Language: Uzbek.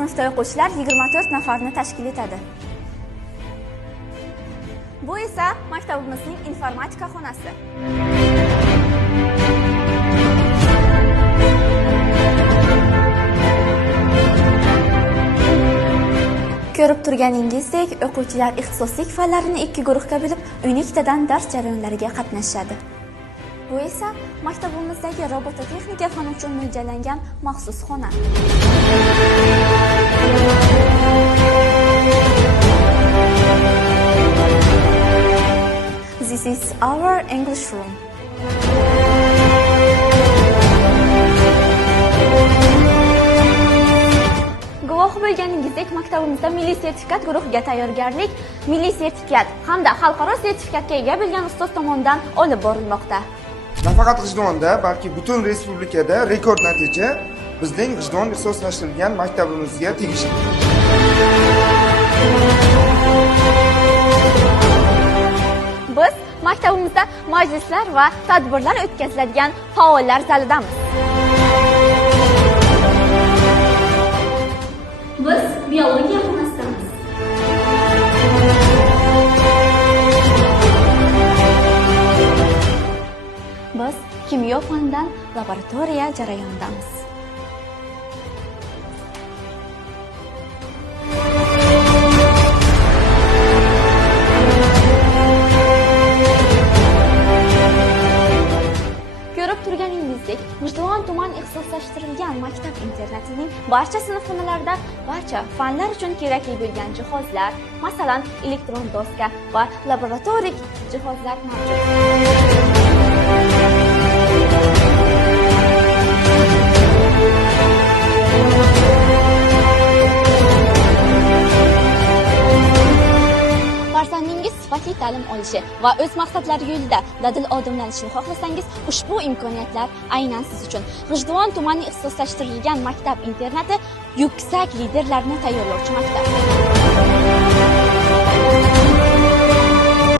sinfda o'quvchilar 24 nafarni tashkil etadi. Bu esa maktabimizning informatika xonasi. Ko'rib turganingizdek, o'quvchilar ixtisoslik fanlarini ikki guruhga bo'lib, Uniktadan dars jarayonlariga qatnashadi. Bu esa maktabimizdagi robototexnika fani uchun mo'ljallangan maxsus xona. This is our English room. Guvoh bo'lganingizdek, maktabimizda milliy sertifikat guruhiga tayyorgarlik, milliy sertifikat hamda xalqaro sertifikatga ega bo'lgan ustoz tomonidan olib borilmoqda. Nafaqat G'ijduvonda, balki butun respublikada rekord natija bizning G'ijduvon ixtisoslashtirilgan maktabimizga tegishli. Biz maktabimizda majlislar va tadbirlar o'tkaziladigan faollar zalidamiz. Biz biologiya xonasidamiz. Biz kimyo fanidan laboratoriya jarayonidamiz. Ko'rib turganingizdek, G'ijduvon tuman ixtisoslashtirilgan maktab internatining barcha sinfxonalarida barcha fanlar uchun kerakli bo'lgan jihozlar, masalan, elektron doska va laboratorik jihozlar mavjud. Farzandingiz sifatli ta'lim olishi va o'z maqsadlari yo'lida dadil odimlanishni xohlasangiz, ushbu imkoniyatlar aynan siz uchun. G'ijduvon tumani ixtisoslashtirilgan maktab internati yuksak liderlarni tayyorlovchi maktab.